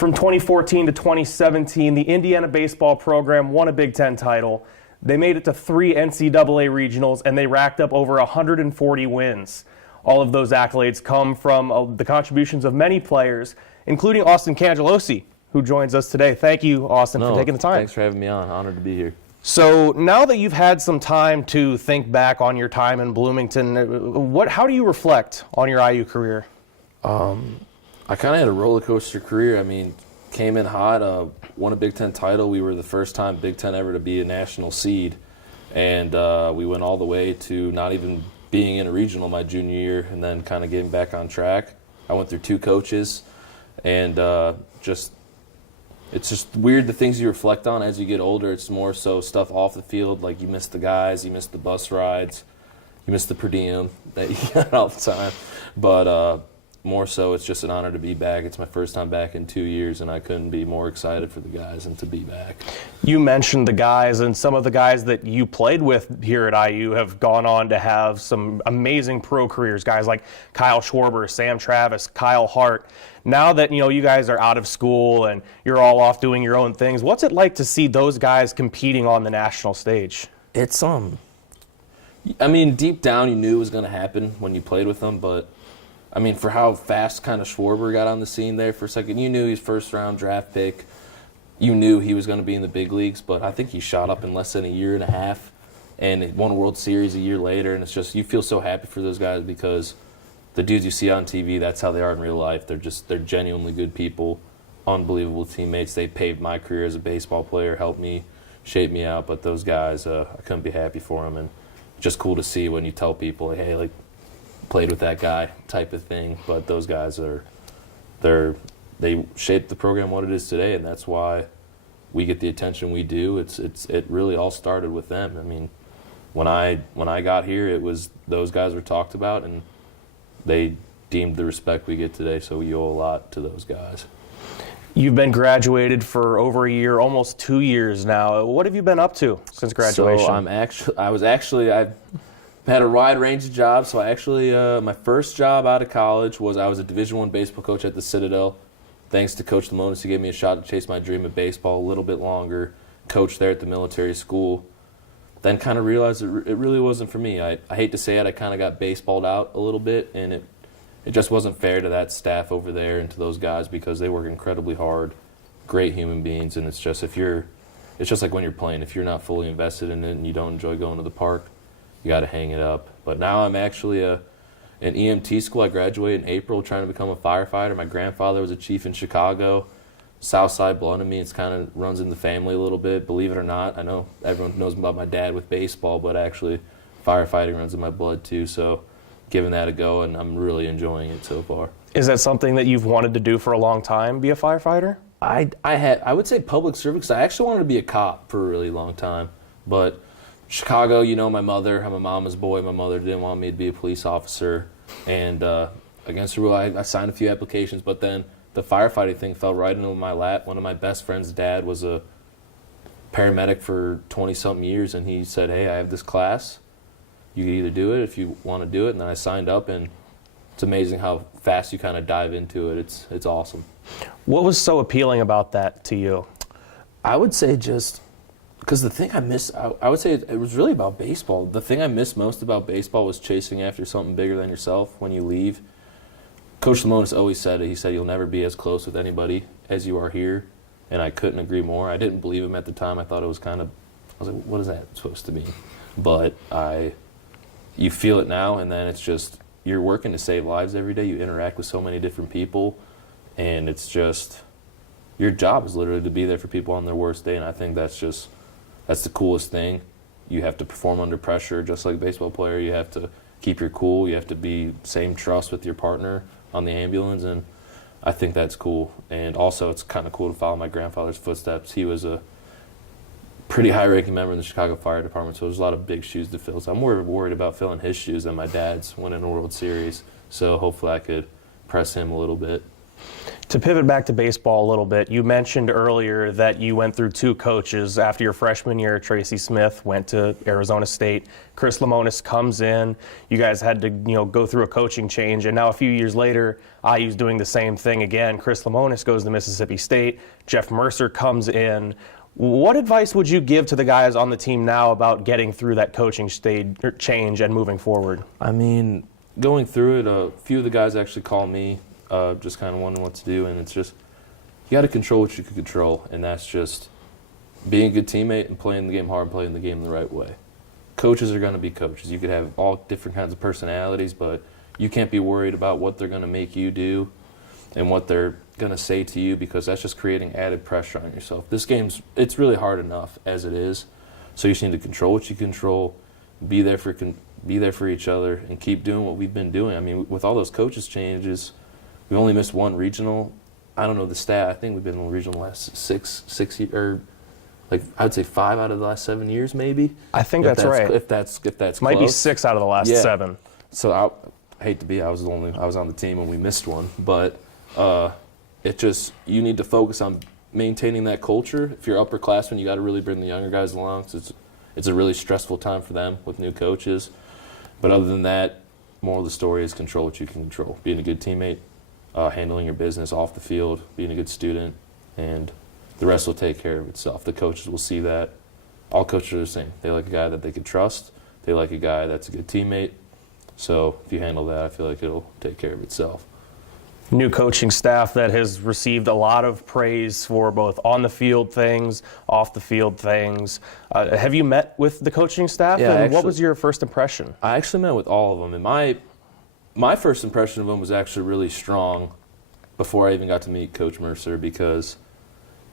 From 2014 to 2017, the Indiana baseball program won a Big Ten title. They made it to 3 NCAA regionals, and they racked up over 140 wins. All of those accolades come from the contributions of many players, including Austin Cangelosi, who joins us today. Thank you, Austin, for taking the time. Thanks for having me on. Honored to be here. So now that you've had some time to think back on your time in Bloomington, how do you reflect on your IU career? I kind of had a roller coaster career. I mean, came in hot, won a Big Ten title. We were the first time Big Ten ever to be a national seed, and we went all the way to not even being in a regional my junior year, and then kind of getting back on track. I went through 2 coaches, and it's just weird the things you reflect on as you get older. It's more so stuff off the field, like you miss the guys, you miss the bus rides, you miss the per diem that you get all the time. But more so, it's just an honor to be back. It's my first time back in 2 years, and I couldn't be more excited for the guys and to be back. You mentioned the guys, and some of the guys that you played with here at IU have gone on to have some amazing pro careers. Guys like Kyle Schwarber, Sam Travis, Kyle Hart. Now that you guys are out of school and you're all off doing your own things, what's it like to see those guys competing on the national stage? It's I mean, deep down you knew it was going to happen when you played with them, but I mean, for how fast kind of Schwarber got on the scene there for a second, you knew he was first-round draft pick. You knew he was going to be in the big leagues, but I think he shot up in less than a year and a half and won a World Series a year later. And it's just, you feel so happy for those guys because the dudes you see on TV, that's how they are in real life. They're genuinely good people, unbelievable teammates. They paved my career as a baseball player, helped me, shaped me out. But those guys, I couldn't be happy for them. And just cool to see when you tell people, hey, like, played with that guy type of thing. But those guys they shaped the program what it is today, and that's why we get the attention we do. It really all started with them. I mean, when I got here, it was those guys were talked about, and they deemed the respect we get today. So we owe a lot to those guys. You've been graduated for over a year, almost 2 years now. What have you been up to since graduation? So I've had a wide range of jobs. So my first job out of college was I was a Division I baseball coach at the Citadel. Thanks to Coach Lemonis, who gave me a shot to chase my dream of baseball a little bit longer. Coached there at the military school. Then kind of realized it really wasn't for me. I hate to say it, I kind of got baseballed out a little bit, and it just wasn't fair to that staff over there and to those guys because they work incredibly hard, great human beings, and it's just like when you're playing. If you're not fully invested in it and you don't enjoy going to the park, you got to hang it up. But now I'm actually in EMT school. I graduated in April trying to become a firefighter. My grandfather was a chief in Chicago. Southside blood in me. It's kind of runs in the family a little bit, believe it or not. I know everyone knows about my dad with baseball, but actually firefighting runs in my blood too. So giving that a go, and I'm really enjoying it so far. Is that something that you've wanted to do for a long time, be a firefighter? I would say public service, 'cause I actually wanted to be a cop for a really long time. But Chicago, my mother, I'm a mama's boy. My mother didn't want me to be a police officer. And against the rule, I signed a few applications, but then the firefighting thing fell right into my lap. One of my best friend's dad was a paramedic for 20-something years, and he said, hey, I have this class. You can either do it if you want to do it. And then I signed up, and it's amazing how fast you kind of dive into it. It's awesome. What was so appealing about that to you? I would say just because the thing I miss, I would say it was really about baseball. The thing I missed most about baseball was chasing after something bigger than yourself when you leave. Coach Lemonis always said it. He said, you'll never be as close with anybody as you are here. And I couldn't agree more. I didn't believe him at the time. I thought it was I was like, what is that supposed to mean? But you feel it now, and then it's just, you're working to save lives every day. You interact with so many different people, and it's just, your job is literally to be there for people on their worst day, and I think that's the coolest thing. You have to perform under pressure, just like a baseball player. You have to keep your cool. You have to be same trust with your partner on the ambulance, and I think that's cool. And also, it's kind of cool to follow my grandfather's footsteps. He was a pretty high-ranking member in the Chicago Fire Department, so there's a lot of big shoes to fill. So I'm more worried about filling his shoes than my dad's winning a World Series. So hopefully I could press him a little bit. To pivot back to baseball a little bit, you mentioned earlier that you went through 2 coaches after your freshman year. Tracy Smith went to Arizona State. Chris Lemonis comes in. You guys had to, go through a coaching change, and now a few years later, IU's doing the same thing again. Chris Lemonis goes to Mississippi State. Jeff Mercer comes in. What advice would you give to the guys on the team now about getting through that coaching stage or change and moving forward? I mean, going through it, a few of the guys actually call me. Just kind of wondering what to do, and it's just you got to control what you can control, and that's just being a good teammate and playing the game hard and playing the game the right way. Coaches are going to be coaches. You could have all different kinds of personalities, but you can't be worried about what they're going to make you do and what they're going to say to you, because that's just creating added pressure on yourself. It's really hard enough as it is, so you just need to control what you control, be there for each other, and keep doing what we've been doing. I mean, with all those coaches changes, we've only missed 1 regional. I don't know the stat. I think we've been in the regional the last 6 years, or I'd say 5 out of the last 7 years, maybe. I think that's right. If that's might close. be 6 out of the last 7. So I hate to be. I was on the team when we missed one, but you need to focus on maintaining that culture. If you're upperclassmen, you got to really bring the younger guys along. So it's a really stressful time for them with new coaches. But other than that, moral of the story is control what you can control. Being a good teammate. Handling your business off the field, being a good student, and the rest will take care of itself. The coaches will see that. All coaches are the same. They like a guy that they can trust. They like a guy that's a good teammate. So if you handle that, I feel like it'll take care of itself. New coaching staff that has received a lot of praise for both on the field things, off the field things. Have you met with the coaching staff? Yeah, and what was your first impression? I actually met with all of them, and my first impression of him was actually really strong before I even got to meet Coach Mercer, because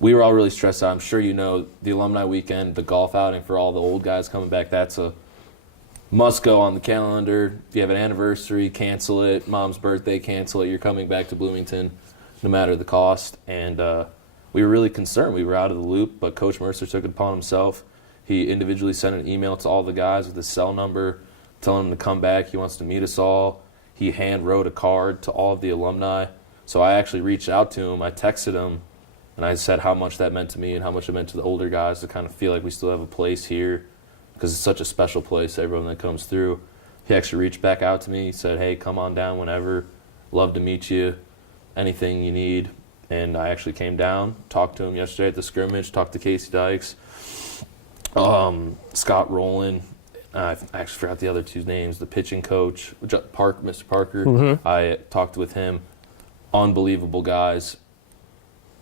we were all really stressed out. I'm sure you know the alumni weekend, the golf outing for all the old guys coming back, that's a must-go on the calendar. If you have an anniversary, cancel it. Mom's birthday, cancel it. You're coming back to Bloomington no matter the cost. And we were really concerned. We were out of the loop, but Coach Mercer took it upon himself. He individually sent an email to all the guys with his cell number, telling them to come back. He wants to meet us all. He hand wrote a card to all of the alumni. So I actually reached out to him. I texted him, and I said how much that meant to me and how much it meant to the older guys to kind of feel like we still have a place here, because it's such a special place to everyone that comes through. He actually reached back out to me. He said, hey, come on down whenever. Love to meet you. Anything you need. And I actually came down, talked to him yesterday at the scrimmage, talked to Casey Dykes, Scott Rowland. I actually forgot the other 2's names. The pitching coach, Mr. Parker. Mm-hmm. I talked with him. Unbelievable guys.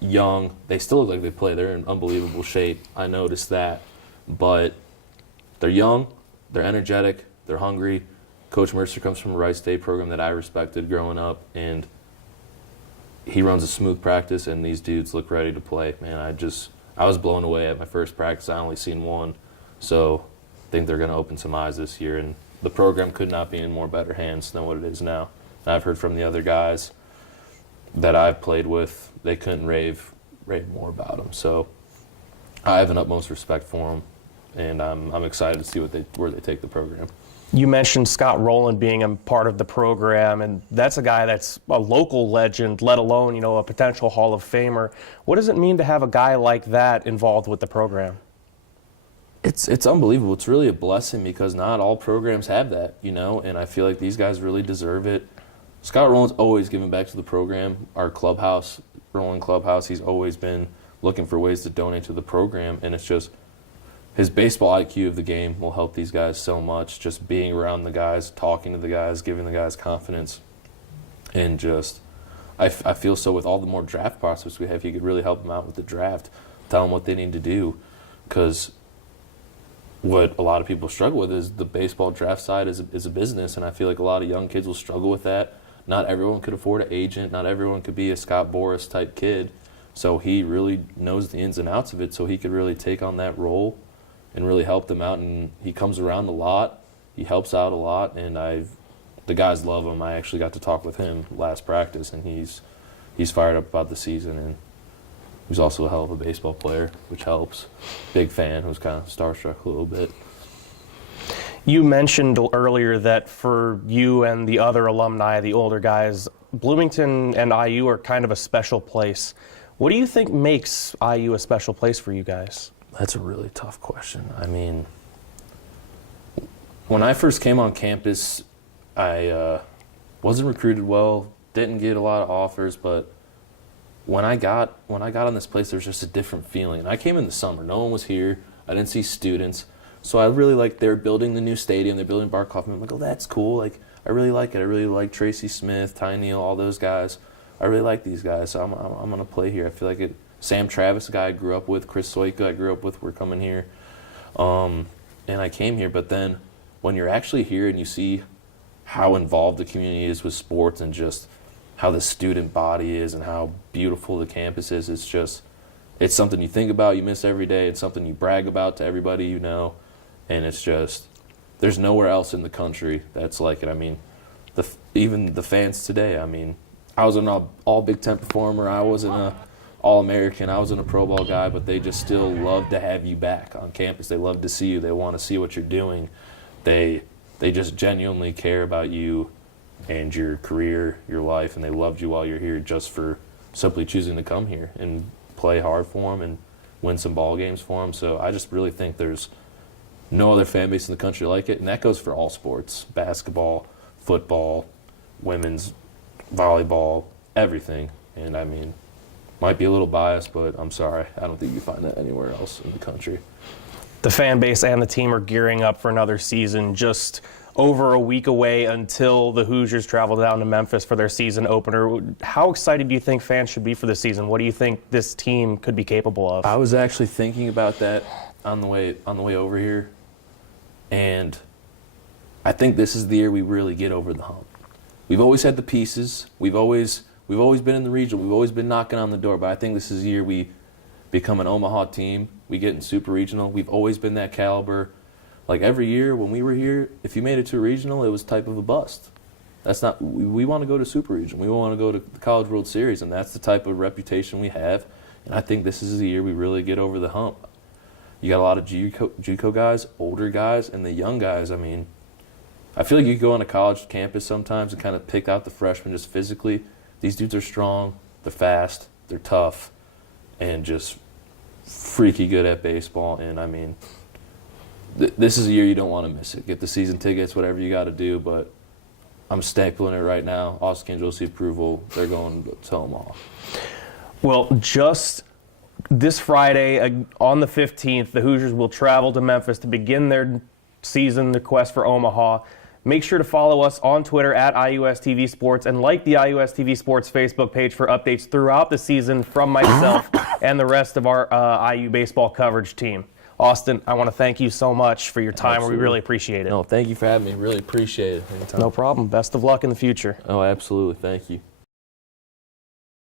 Young. They still look like they play. They're in unbelievable shape. I noticed that. But they're young. They're energetic. They're hungry. Coach Mercer comes from a Rice State program that I respected growing up, and he runs a smooth practice, and these dudes look ready to play. Man, I was blown away at my first practice. I only seen one. So I think they're going to open some eyes this year, and the program could not be in more better hands than what it is now. And I've heard from the other guys that I've played with, they couldn't rave more about them. So I have an utmost respect for them, and I'm excited to see where they take the program. You mentioned Scott Rowland being a part of the program, and that's a guy that's a local legend, let alone, a potential Hall of Famer. What does it mean to have a guy like that involved with the program? It's unbelievable. It's really a blessing, because not all programs have that, and I feel like these guys really deserve it. Scott Rowland's always given back to the program. Our clubhouse, Rowland Clubhouse, he's always been looking for ways to donate to the program, and it's just his baseball IQ of the game will help these guys so much. Just being around the guys, talking to the guys, giving the guys confidence, and just I feel so with all the more draft prospects we have, he could really help them out with the draft, tell them what they need to do, because what a lot of people struggle with is the baseball draft side is a business, and I feel like a lot of young kids will struggle with that. Not everyone could afford an agent. Not everyone could be a Scott Boras type kid. So he really knows the ins and outs of it, so he could really take on that role and really help them out. And he comes around a lot. He helps out a lot, and the guys love him. I actually got to talk with him last practice, and he's fired up about the season, and he's also a hell of a baseball player, which helps. Big fan, who's kind of starstruck a little bit. You mentioned earlier that for you and the other alumni, the older guys, Bloomington and IU are kind of a special place. What do you think makes IU a special place for you guys? That's a really tough question. I mean, when I first came on campus, I wasn't recruited well, didn't get a lot of offers, but when I got on this place, there was just a different feeling. And I came in the summer. No one was here. I didn't see students. So I really like they're building the new stadium. They're building Bar Kaufman. I'm like, oh, that's cool. Like, I really like it. I really like Tracy Smith, Ty Neal, all those guys. I really like these guys. So I'm going to play here. I feel like it. Sam Travis, a guy I grew up with, Chris Soika I grew up with, we're coming here. And I came here. But then when you're actually here and you see how involved the community is with sports and just how the student body is and how beautiful the campus is, it's something you think about, you miss every day. It's something you brag about to everybody you know. And it's just, there's nowhere else in the country that's like it. I mean, even the fans today, I mean, I was an all Big Ten performer. I wasn't an All-American. I wasn't a Pro Bowl guy, but they just still love to have you back on campus. They love to see you. They want to see what you're doing. They just genuinely care about you and your career, your life, and they loved you while you're here just for simply choosing to come here and play hard for them and win some ball games for them. So I just really think there's no other fan base in the country like it, and that goes for all sports: basketball, football, women's volleyball, everything. And I mean, might be a little biased, but I'm sorry, I don't think you find that anywhere else in the country. The fan base and the team are gearing up for another season, just over a week away until the Hoosiers travel down to Memphis for their season opener. How excited do you think fans should be for this season? What do you think this team could be capable of? I was actually thinking about that on the way over here, and I think this is the year we really get over the hump. We've always had the pieces. We've always been in the regional. We've always been knocking on the door, but I think this is the year we become an Omaha team. We get in super regional. We've always been that caliber. Like every year when we were here, if you made it to a regional, it was type of a bust. That's not. We want to go to super regional. We want to go to the College World Series, and that's the type of reputation we have. And I think this is the year we really get over the hump. You got a lot of JUCO guys, older guys, and the young guys. I mean, I feel like you go on a college campus sometimes and kind of pick out the freshmen just physically. These dudes are strong, they're fast, they're tough, and just freaky good at baseball. And I mean, this is a year you don't want to miss it. Get the season tickets, whatever you got to do, but I'm stapling it right now. Austin Cangelosi approval. They're going to Omaha. Well, just this Friday on the 15th, the Hoosiers will travel to Memphis to begin their season, the quest for Omaha. Make sure to follow us on Twitter at IUSTV Sports and like the IUSTV Sports Facebook page for updates throughout the season from myself and the rest of our IU baseball coverage team. Austin, I want to thank you so much for your time. Absolutely. We really appreciate it. No, thank you for having me. Really appreciate it. Anytime. No problem. Best of luck in the future. Oh, absolutely. Thank you.